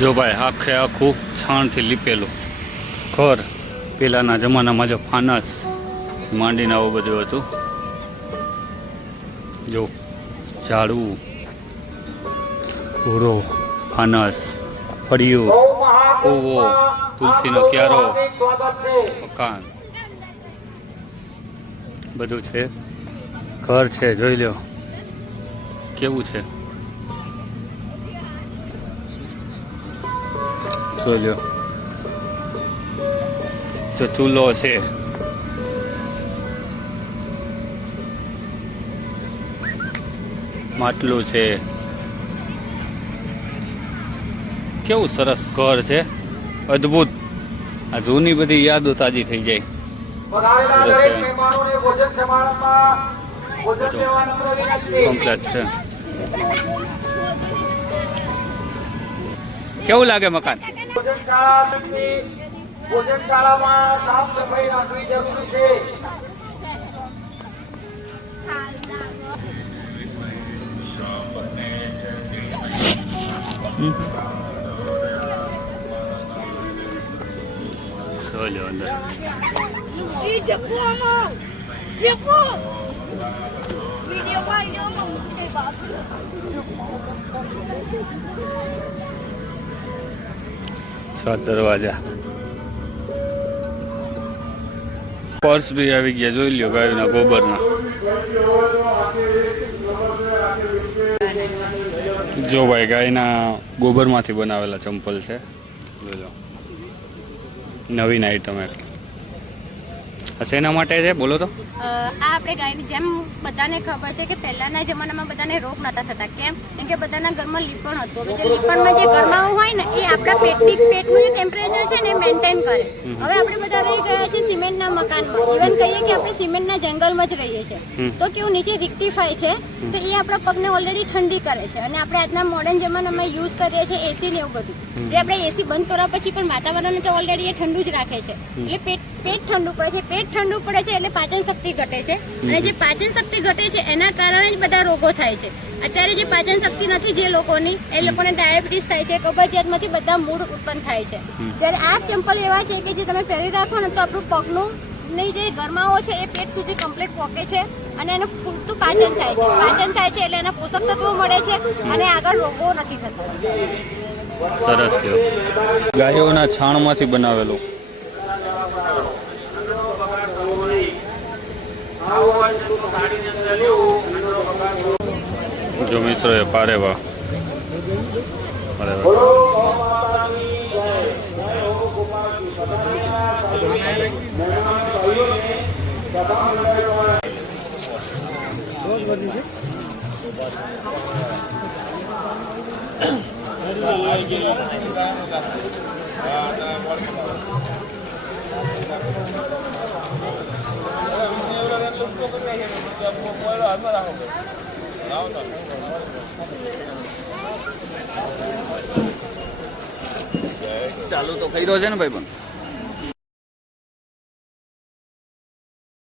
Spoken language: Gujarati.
જો ભાઈ આખે આખું છાણથી લીપેલું ઘર. પેલાના જમાનામાં જો ફાનસ માંડીને આવું બધું હતું. જો ઝાડવું, ભૂરો, ફાનસ, ફળિયું, કૂવો, તુલસીનો ક્યારો, મકાન બધું છે. ઘર છે, જોઈ લો કેવું છે. જોઈ લો તો ચૂલો છે. માટલું છે. કેવું સરસ ઘર છે, અદ્ભુત. આ જૂની બધી યાદો તાજી થઈ જાય. કમ્પ્લેટ છે. કેવું લાગે મકાન? ભોજનશાળામાં સાફ સફાઈ રાખવી જરૂરી છે. ચલો અંદર. છ દરવાજા. પર્સ બી આવી ગયા, જોઈ લ્યો ગાયોના ગોબરના. જો ભાઈ ગાયના ગોબરમાંથી બનાવેલા ચંપલ છે, જોઈ લો. નવીન આઈટમ એક. શેના માટે છે બોલો તો? આ આપણે ગાયની જેમ બધાને ખબર છે કે પહેલાના જમાનામાં બધાને રોગ નતા થતા. કેમ કે બધાના ઘરમાં લીપણ હતું. હવે જે લીપણમાં જે ગરમાવો હોય ને એ આપણા પેટનું જે ટેમ્પરેચર છે ને મેન્ટેન કરે. હવે આપણે બધા રહી ગયા છે સિમેન્ટના મકાનમાં. ઇવન કહીએ કે આપણે સિમેન્ટના જંગલમાં જ રહીએ છીએ, તો કેવું નીચે રિક્ટિફાય છે, તો એ આપણા પગને ઓલરેડી ઠંડી કરે છે. અને આપણે આજના મોડર્ન જમાનામાં યુઝ કરીએ છીએ એસી ને એવું બધું. જે આપણે એસી બંધ કરવા પછી પણ વાતાવરણ તો ઓલરેડી એ ઠંડુ જ રાખે છે, એટલે પેટ ઠંડુ પડે છે. પેટ ઠંડુ પડે છે એટલે પાચન શક્તિ ઘટે છે. અને જે પાચન શક્તિ ઘટે છે એના કારણે જ બધા રોગો થાય છે. અત્યારે જે પાચન શક્તિ નથી જે લોકોની, એ લોકોને ડાયાબિટીસ થાય છે, કબજિયાતમાંથી બધા મૂળ ઉત્પન્ન થાય છે. જ્યારે આ ચંપલ એવા છે કે જે તમે પહેરી રાખો ને તો આપણું પગનું ની જે ગરમાવો છે એ પેટ સુધી કમ્પ્લીટ પહોંચે છે અને એનું પૂરતું પાચન થાય છે. પાચન થાય છે એટલે એના પોષક તત્વો મળે છે અને આગળ રોગો નથી થતા. સરસ લ્યો. ગાયોના છાણમાંથી બનાવેલું. જો મિત્રો એ પારેવા. ચાલુ તો કર્યો છે ને ભાઈ પણ.